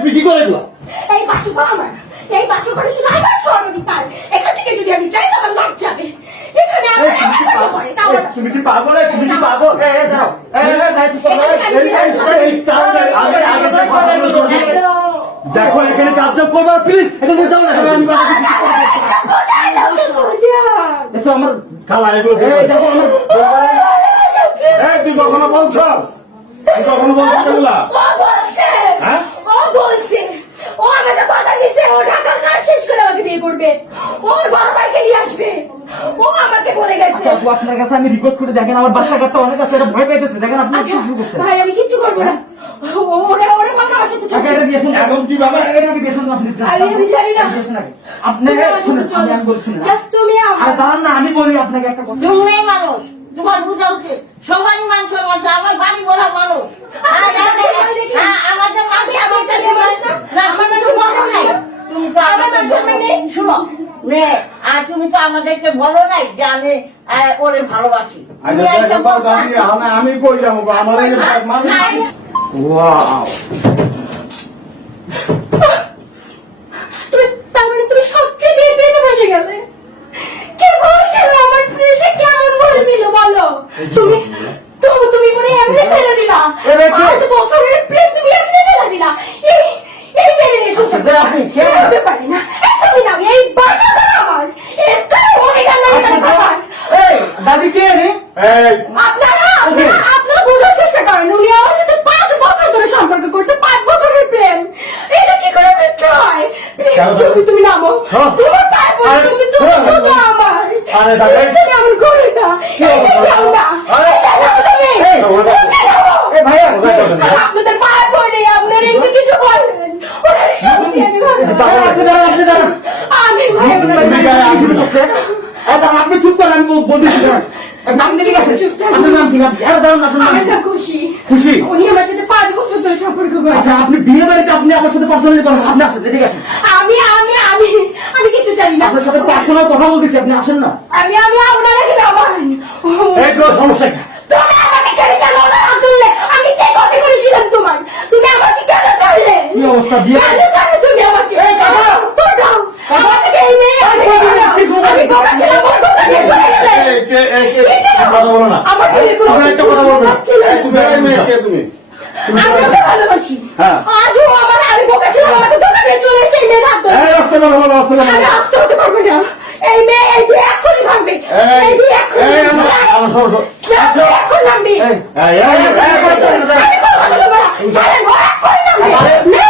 তুই কি করে এগুলা এই বাসু ঘর আমার এই বাসু ঘরে শুধু আমার সর্বাধিকার এখান থেকে যদি আমি চাই তাহলে লাগ যাবে এখানে তুমি কি পাগল? তুমি পাগল দেখো এখানে কাজ করব প্লিজ এখানে যাও না আমার খালা এগুলো দেখো। দেখো আমার তুই কখনো বলছস তুই কখনো বলছিস এগুলা ও আমাকে কথা দিছে ও ঢাকার কাজ শেষ করে আমাকে বিয়ে করবে ওর বড় ভাইকে নিয়ে আসবে ও আমাকে বলে গেছে আচ্ছা আপু, আপনার কাছে আমি রিকোয়েস্ট করে দেখেন আমার বাচ্চা কাচ্চা অনেক আছে এটা ভয় পাইতেছে দেখেন আপনি আচ্ছা কি শুরু করছেন ভাই আমি কিচ্ছু করব না ওরে ওরে বলব আমার সাথে আগে এটা দিয়ে শুনুন। এখন কীভাবে? এটা আপনি। আমি আমি জানি না। আপনি শুনুন, আমি- বলছি না। তুমি আর আমার দাঁড়ান না, আমি বলি আপনাকে একটা কথা। তুমি মানুষ তোমার বোঝা উচিত। সবারই মানুষ মানুষ আমার বাড়ি বলা আমার- জন্য আমার না। আমার বলো নাই। তুমি তো আমাদের জন্য শুনো নে আর তুমি তো আমাদেরকে বলো নাই যে আমি ওরে ভালোবাসি। আমি কই যাব গো? আমার এই মানুষ না, আমি- ওয়াও তুমি তার মানে তুমি সবচেয়ে বিয়ে পেতে বসে গেলে কে বলছিল আমার প্রেসে কেমন বলছিল বলো তুমি তুমি তুমি মনে হয় এমনি ছেড়ে দিলা এ বেটি। পাঁচ বছরের প্রেম তুমি এমনি ছেড়ে দিলা এই এই মেরে নিয়ে আচ্ছা, বে আপনি কে? হতে পারে না একদমই না আমি এই বাচ্চাটা আমার এত অধিকার নাই তার বাবার এই, দাদি কে রে? এই আপনারা আপনারা আপনারা বোঝার চেষ্টা করেন উনি আমার সাথে পাঁচ বছর ধরে সম্পর্ক করছে পাঁচ বছরের প্রেম এটা কি করে মিথ্যে হয় Please, কেন? তুমি তুমি নামো হ্যাঁ। তোমার পায়ে পড়ে আরে, তুমি তুমি হ্যাঁ। শুধু আমার আরে, দাদা। Please, তুমি এমন করো না কি এটা অবস্থা? দাও না আরে, এটা দাও তুমি। এই, ওটা- এটা দাও। এ ভাইয়া, ওটা করবেন না। আপনাদের পায়ে পড়ে আপনারা একটু কিছু বলবেন। আমি আপনি চুপ করেন। আপনার নাম দাঁড়ান, আপনার নাম? নাম খুশি। খুশি? উনি আমার সাথে পাঁচ বছর ধরে সম্পর্ক করেছে আচ্ছা আপনি বিয়ে বাড়িতে আপনি আমার সাথে পার্সোনালি করেন আপনি আসেন এদিকে আসেন। আমি আমি আমি আমি কিছু জানি না। আপনার সাথে পার্সোনাল কথা বলতেছি আপনি আসেন না। আমি আমি আপনারা কি আমার এই সমস্যা তুমি কে তুমি? তুমি হ্যাঁ। আমি বোকা ছিলাম আমাকে এই এই। আমি মেয়ে এক্ষুনি ভাঙবে এই, এক্ষুনি বিয়ে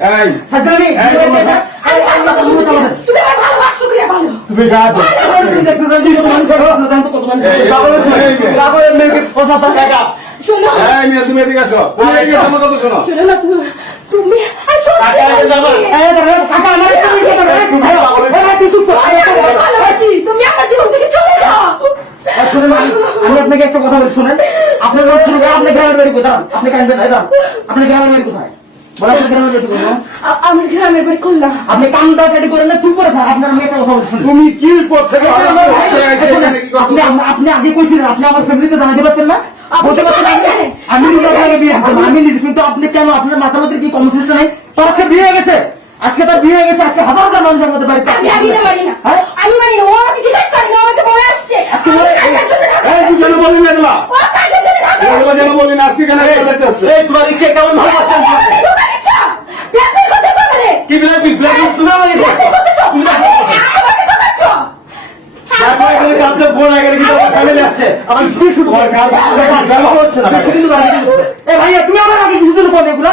এই, পাগলের মেয়েকে কথা তো একা। শোনো এই মেয়ে, তুমি এদিকে আসো। তুমি এদিকে আসো, আমার। শোনো তুমি আমি আপনাকে একটা কথা বলি শুনেন। আপনার আপনি গ্রামের বাড়ি কোথায়? আপনি আপনি গ্রামের বাড়ি কোথায়? আপনি আগে কইছিলেন আপনি আমার ফ্যামিলিতে জানাতে পারছেন না? আমি- নিজে বিয়ে আমি নিজে কিন্তু আপনি কেন আপনার মাথা মধ্যে কি সেন্স নেই? তার আজকে বিয়ে হয়ে গেছে আজকে তার বিয়ে হয়ে গেছে আজকে হাজার হাজার মানুষের মধ্যে বাড়িতে আমি আমি না মানি না হ্যাঁ আমি মানি না ও আমাকে জিজ্ঞেস করে না আমাকে বলে আসছে তোমার- আমি এই, তুই যেন বলবি না এগুলা। ও কাজের জন্য ঢাকা এগুলো যেন বলবি না, আজকে কেন হচ্ছে? এই তোমার কে কেমন ভালো আমারে কি ব্ল্যাক ব্ল্যাক তুমি আমাকে তারপরে এখানে আগে কানে যাচ্ছে আমার কি শুরু করে কাজ হচ্ছে না কিন্তু এ ভাইয়া তুমি আমার আগে কিছু দিন পরে এগুলা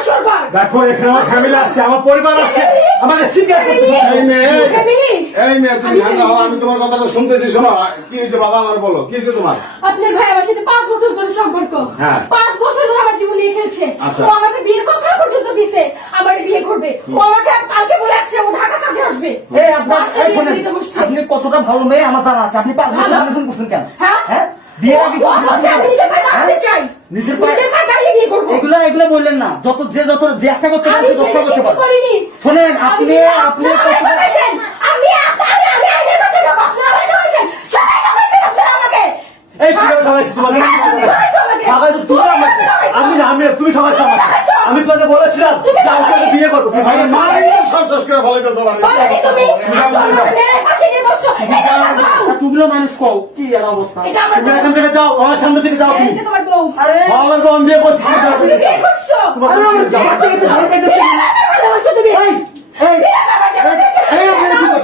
দেখো এখানে আমার ফ্যামিলি আছে আমার পরিবার আছে। আমাকে চিন্তা করতেছে। এই মেয়ে এই মেয়ে তুমি ঠান্ডা হও আমি তোমার কথাটা শুনতেছি। শোনো কি হয়েছে বাবা আমার বলো কি হয়েছে তোমার? আপনার ভাই আমার সাথে পাঁচ বছর ধরে সম্পর্ক। হ্যাঁ। পাঁচ বছর ধরে আমার জীবন নিয়ে খেলছে। আচ্ছা। ও আমাকে বিয়ের কথা পর্যন্ত দিছে আমার বিয়ে করবে। ও আমাকে কালকে বলে আসছে ও ঢাকা কাছে আসবে। এই আপনার। আপনি কতটা ভালো মেয়ে আমার জানা আছে। আপনি পাঁচ বছর। রিলেশন করছেন কেন? হ্যাঁ? হ্যাঁ? বিয়ে আগে আমি নিজের পায়ে দাঁড়াতে চাই। নিজের পায়ে- নিজের পায়ে দাঁড়িয়ে বিয়ে করব। এগুলো এগুলো বললেন না। যত যে যত যে একটা করতে পারে আমি সে দশটা ছেলে করতে পারে শোনেন আপনি আপনি এই তুমি ঠকাইছো আমাকে। আমি না আমি তুমি ঠকাইছো আমাকে। আমি তোমাকে বলেছিলাম যে আমাকে বিয়ে করব তুমি ভাই মা সব করে ফলাইতেছো আমি বলনি তুমি আজকে আমার নিয়ে বসছো এটা আমার বউ মানুষ কও কি এর অবস্থা এখান থেকে যাও আমার সামনে থেকে যাও তুমি বউ আমি বিয়ে করছি আপনারা করে?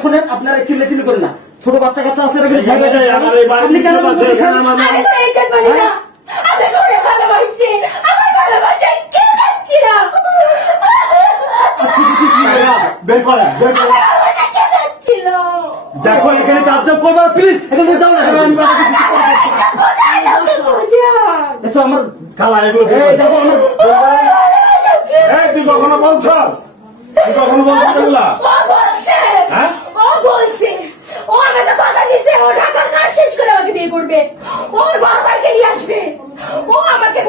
শোনেন আপনারা চিল্লে চিল্লে করেন না ছোট বাচ্চা কাচ্চা আছে আপনি কেন ভিতরে আছে, বলছেন? এখানে আমার- আমি তো এই জানবানি না আমি করে ভালোবাসছি আমার ভালোবাসায় কে পাচ্ছি না বের করে বের করে। আমার ভালোবাসা কে পাচ্ছিল দেখো এখানে কাজ করব প্লিজ এখান যাও না? এসো আমার খালা এগুলো। দেখো আমার তুই কখনো বলছস? তুই কখনো বলছিস এগুলা? হ্যাঁ? ও বলছে। ও আমাকে কথা দিছে ও ঢাকার কাজ শেষ করে আমাকে বিয়ে করবে। ওর বড় ভাইকে নিয়ে আসবে।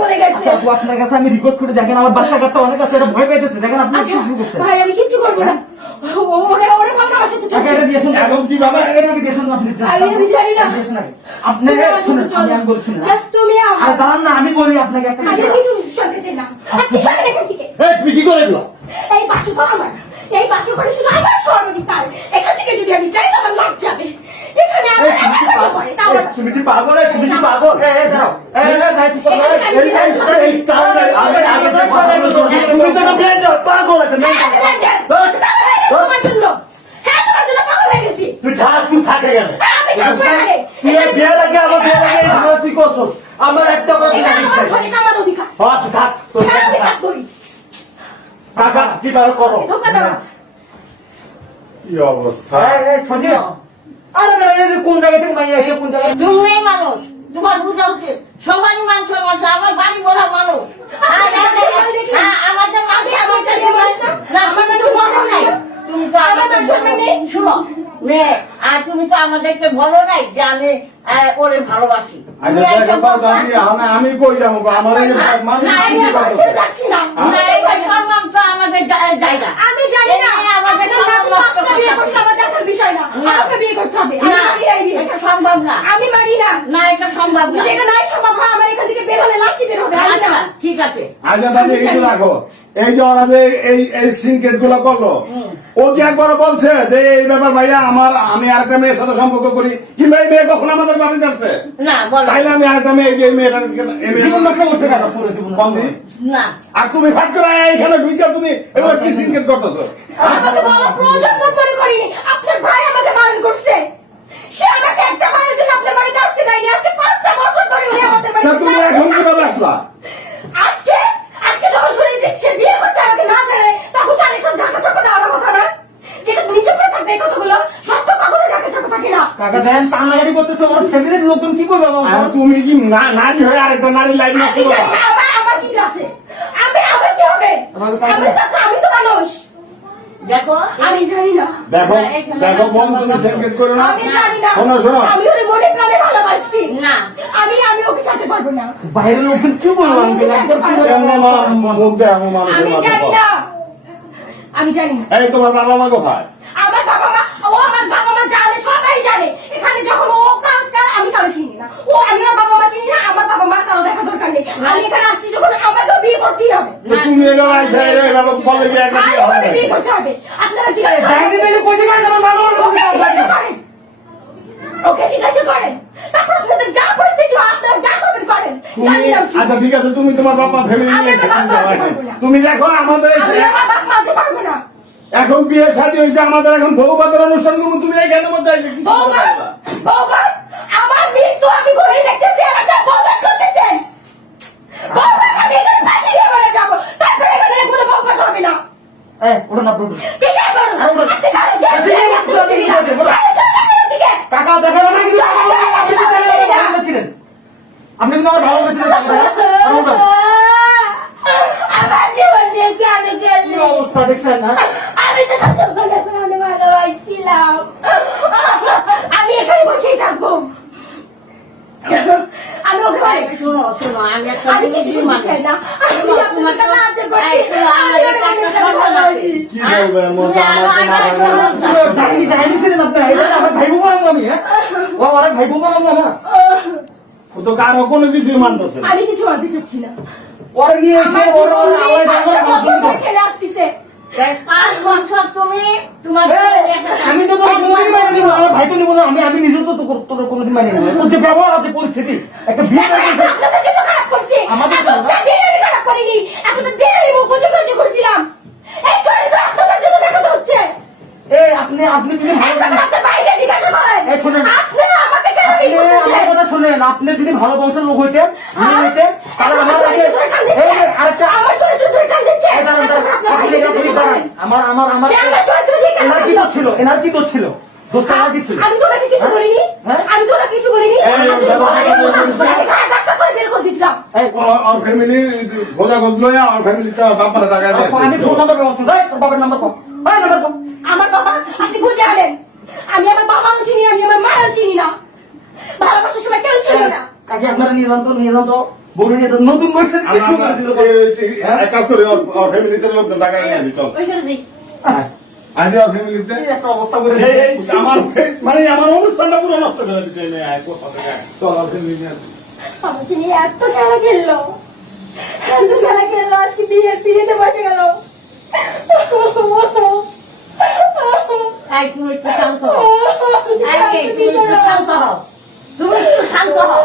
বলে গেছে আচ্ছা, আপু, আপনার কাছে আমি রিকোয়েস্ট করে দেখেন আমার বাচ্চা কাচ্চা অনেক আছে এটা ভয় পেয়েছে দেখেন আপনি আচ্ছা কি ভাই আমি কিচ্ছু করব না ওরে ওরে বলবে আমার সাথে আগে এটা দিয়ে শুনুন। এখন কীভাবে? এটা দিয়ে শুনুন, আপনি আমি- আমি জানি না। দিয়ে শুনুন আগে। আপনি শুনুন, আমি আমি বলছি না। Just তুমি আমার- আরে দাঁড়ান না, আমি বলি আপনাকে একটা আমি কিছু শুনতে চাই না আপনি সরেন এখান থেকে এই তুমি কি করে এগুলো এই বাসু তো আমার এই বাসু করে শুধু আমার এখান থেকে যদি আমি চাই তো আমার লাগ যাবে এখানে আমার তুমি কি পাগল? তুমি কি পাগল এই, দাঁড়াও। এই, এই, ভাই, চুপ করো, ভাই। এখানে এই, এই, এই, কারণে আমি আগে থেকে কথা বলছি। তুমি তো একটা মেয়ে যাও, পাগল একটা মেয়ে হ্যাঁ হয়ে তুই থাক তুই থাকে গেলে আমি থাকব এখানে। তুই বিয়ে লাগে আমার বিয়ে লাগে তুই করছস আমার একটা কথা জানিস না হ্যাঁ তুই থাক তোর হ্যাঁ আমি থাকবোই টাকা কি বার করো কি অবস্থা? এই, এই, সঞ্জয়। আরে না, এই যে কোন জায়গা থেকে মাইয়া এসে কোন জায়গায় তুমি মানুষ তোমার বুঝা উচিত। সবারই মানুষ মানুষ আমার বাড়ি বড় মানুষ। হ্যাঁ, আমার জন্য আছে, আমার জন্য মানুষ না। না, আমার কিছু বলো নাই তুমি তো আমাদের জন্য শুনো মেয়ে আর তুমি তো আমাদেরকে বলো নাই যে আমি ওরে ভালোবাসি। আচ্ছা আমি কই যাব? যাচ্ছি না। সম্মান তো আমাদের জায়গা জানি না। আমাদের বিয়ে করতে হবে। না। এটা সম্ভব না। আমি মানি না না এটা সম্ভব না যদি এটা নাই সম্ভব হয় আমার এখান থেকে বের হলে লাশই বের হবে আমি আচ্ছা না ঠিক আছে আচ্ছা দাদি এইটু রাখো এই যে ওরা যে এই এই সিনকেটগুলো করল ও কি একবার বলছে যে এই ব্যাপার ভাইয়া আমার আমি আরেকটা মেয়ের সাথে সম্পর্ক করি কিংবা এই মেয়ে কখন আমাদের বাড়ি যাচ্ছে না তাইলে আমি আরেকটা মেয়ে এই মেয়েটা এই মেয়েটা আর তুমি ফাট করে এইখানে ঢুকে তুমি এবার কি সিনকেট করতেছো আমাকে বলা প্রয়োজন বোধ মনে করিনি আপনার ভাই আমাকে বারণ করছে সে আমাকে একটা বারের জন্য আপনার বাড়িতে আসতে দেয়নি আজকে পাঁচটা বছর ধরে উনি আমাদের তা তুমি বাড়িতে এখন কীভাবে আসলা আজকে আজকে যখন শুনে যে সে বিয়ে করছে আমাকে না জানে তখন তার একটু ঢাকা চাপা দেওয়ার কথা না যেটা নিচে পড়ে থাকবে এই কথাগুলো সত্য কখনো ঢাকা চাপা থাকে না কাকা দেন টানাগাড়ি করতেছে আমার ফ্যামিলির লোকজন কি করবে আমার আর তুমি কি নারী হয়ে আরেকটা নারী লাইফ আমি জানি করবা না, আমার কি আছে? আমি আমার কি হবে? আমি তো আমি তো মানুষ। দেখো আমি জানি না। দেখো দেখো বোন তুমি সিনকেট করো না। আমি জানি না। শোনো শোনো। আমি ওরে মনে প্রাণে ভালোবাসি না। আমি আমি ওকে ছাড়তে পারব না। বাইরের লোকজন কি বলব আমি একবার পুরো কেমনে মা- মুখ দেয় আমার মানুষের আমি জানি না। আমি জানি এই তোমার বাবা মা কোথায়? আমার বাবা মা ও আমার বাবা মা জানে সবাই জানে এখানে যখন ও কাল কাল আমি কারও চিনি না ও আমি আর বাবা মা চিনি না আমার বাবা মা কারও দেখা দরকার নেই আমি এখানে আসছি যখন আমাকে বিয়ে করতেই তুমি বলে যে একটা হবে। আপনারা জিজ্ঞাসা আমার মা ওকে জিজ্ঞাসা করেন। তারপর আপনাদের যা পরিস্থিতি আপনারা যা করেন। আচ্ছা ঠিক আছে তুমি তোমার বাবা ফ্যামিলি নিয়ে তুমি দেখো আমাদের আমার এখন বিয়ে শাদী হয়েছে আমাদের এখন বউ বাদের অনুষ্ঠান করব তুমি এখানে মধ্যে? আমার মৃত্যু আমি ঘুরে দেখতেছি আর আপনার বৌমা করতেছেন বৌমা আমি এখানে ফাঁসি দিয়ে মারা যাব তারপরে এখানে কোনো বৌমা হবে এই, ওঠুন আপনি উঠুন। কিসের বড়? আরে বলো। আপনি ছাড়েন, কে? আচ্ছা, এই মাত্র আপনি কি করছেন? বলো। আরে চলে যান ওদিকে। কাকা দেখাল না আপনি কিন্তু আমার ভালো আমি? অবস্থা দেখছেন না আমি মনে প্রাণে ভালোবাসছিলাম। আমি এখানে বসেই থাকব। আমি ওকে। শোনো শোনো আমি একটা আমি কিছু চাই না আমি আপনার সাথে এই, করছি শোনো, আমি আছে। কি বলবে এর আমার আরও। ডাইনি ডাইনি ছিলেন আপনি এই আমার ভাই বোমা আমি হ্যাঁ ও আমার ভাই বোমা আমার ও তো কারও কোনো কিছু মানতেছে না আমি কিছু মানতে চাচ্ছি না ওরে নিয়ে এসে ওর আমার বছর খেলে আসতেছে আমি তো আমার ভাই তো নিব না আমি আমি নিজে তো তোর- কোনোদিন মানে না। তোর যে ব্যবহার আছে পরিস্থিতি একটা বিয়ে আমাদের আমি মুখ করছিলাম। এই জন্য হচ্ছে। এই আপনি আপনি যদি ভালো আপনারা আপনার জিজ্ঞাসা করেন এই শোনেন। আপনারা আমাকে কেন আপনি করতেছেন? কথা শুনেন। আপনি যদি ভালো বংশের লোক হইতেন হইতেন তাহলে আমার আগে এই আরেকটা আমার চরিত্র ধরে টান দিচ্ছে এই দাঁড়ান, দাঁড়ান, আপনার আপনি ভাইকে এটা আপনি জিজ্ঞাসা দাঁড়ান। করেন আমার এনার কি ছিল এনার কি ছিল। আমি তো কিছু বলিনি? তো কিছু বলিনি? ফ্যামিলি খোঁজা টাকা ফোন নাম্বার ব্যবস্থা তোর বাবার নাম্বার কম নাম্বার কম আমার বাবা আপনি বুঝে আনেন আমি আমার বাবাও চিনি না আমি আমার মাও চিনি না। ভালোবাসার সময় কেউ ছিল না। কাজে আপনারা নিয়ে যান তো নিয়ে যান তো নতুন এই- এক কাজ করি ওর ওর ফ্যামিলিতে লোকজন টাকা নিয়ে আসি চল। আজ ওর ফ্যামিলিতে একটা অবস্থা করে এই এই আমার মানে আমার অনুষ্ঠানটা পুরো নষ্ট করে দিতে এই মেয়ে, আয়, কোথা থেকে আয়? চল ওর ফ্যামিলি নিয়ে আসি। আমাকে নিয়ে এত খেলা খেললো। এত খেলা খেললো আজকে বিয়ের পিড়িতে বসে গেল। তুমি একটু শান্ত হও। তুমি একটু শান্ত হও।